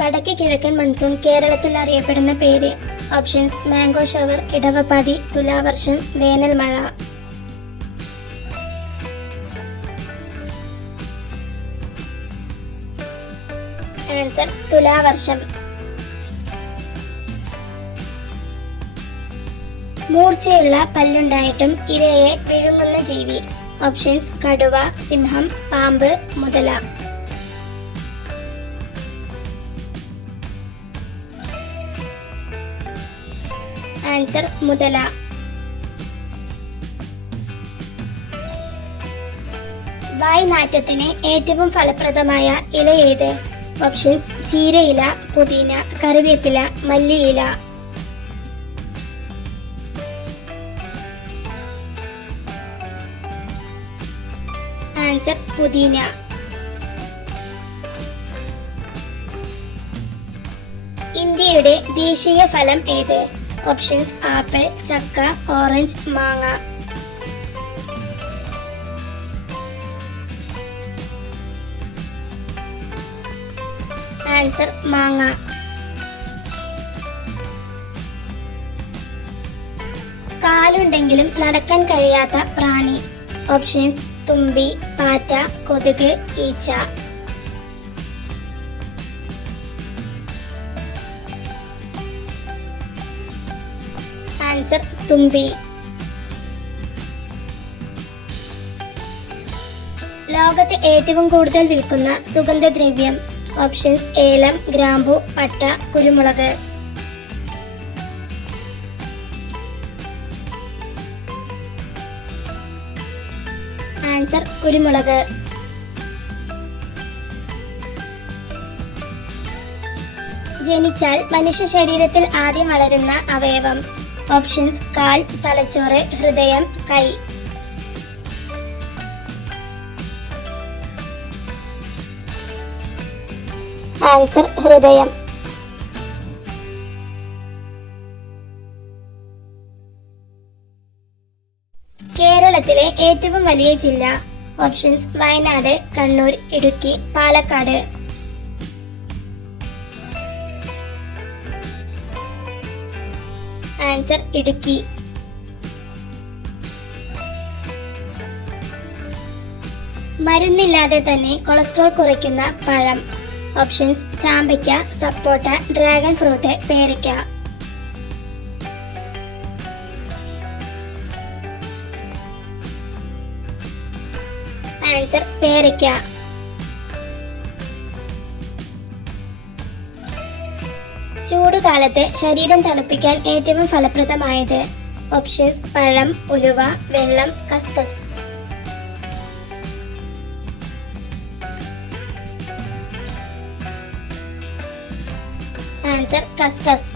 വടക്ക് കിഴക്കൻ മൺസൂൺ കേരളത്തിൽ അറിയപ്പെടുന്ന പേര്. ഓപ്ഷൻസ്: മാംഗോ ഷവർ, ഇടവപ്പാതി, തുലാവർഷം, വേനൽ മഴ. ആൻസർ: തുലാവർഷം. മൂർച്ചയുള്ള പല്ലുണ്ടായിട്ടും ഇരയെ വിഴുങ്ങുന്ന ജീവി. ഓപ്ഷൻസ്: കടുവ, സിംഹം, പാമ്പ്, മുതല. ആൻസർ: മുതല. വായ്നാറ്റത്തിന് ഏറ്റവും ഫലപ്രദമായ ഇല ഏത്? ഓപ്ഷൻസ്: ചീരയില, പുതിന, കറിവേപ്പില, മല്ലിയില. ആൻസർ: പുതിന. ഇന്ത്യയുടെ ദേശീയ ഫലം ഏത്? ഓപ്ഷൻസ്: ആപ്പിൾ, ചക്ക, ഓറഞ്ച്, മാങ്ങ. ആൻസർ: മാങ്ങ. കാലുണ്ടെങ്കിലും നടക്കാൻ കഴിയാത്ത പ്രാണി. ഓപ്ഷൻസ്: തുമ്പി, പാറ്റ, കൊതുക്, ഈച്ച. ആൻസർ: തുമ്പി. ലോകത്ത് ഏറ്റവും കൂടുതൽ വിൽക്കുന്ന സുഗന്ധദ്രവ്യം. ഓപ്ഷൻസ്: ഏലം, ഗ്രാമ്പു, പട്ട, കുരുമുളക്. ആൻസർ: കുരുമുളക്. ജനിച്ചാൽ മനുഷ്യ ശരീരത്തിൽ ആദ്യം വളരുന്ന അവയവം. ഓപ്ഷൻസ്: കാൽ, തലച്ചോറ്, ഹൃദയം, കൈ. ആൻസർ: ഹൃദയം. കേരളത്തിലെ ഏറ്റവും വലിയ ജില്ല. ഓപ്ഷൻസ്: വയനാട്, കണ്ണൂർ, ഇടുക്കി, പാലക്കാട്. ആൻസർ: ഇടുക്കി. മരുന്നില്ലാതെ തന്നെ കൊളസ്ട്രോൾ കുറയ്ക്കുന്ന പഴം. ഓപ്ഷൻസ്: ചാമ്പയ്ക്ക, സപ്പോട്ട, ഡ്രാഗൺ ഫ്രൂട്ട്, പേരയ്ക്ക. ആൻസർ: പേരയ്ക്ക. ചൂടുകാലത്ത് ശരീരം തണുപ്പിക്കാൻ ഏറ്റവും ഫലപ്രദമായത്. ഓപ്ഷൻസ്: പഴം, ഉലുവ, വെള്ളം, കസ്കസ്. ആൻസർ: കസ്കസ്.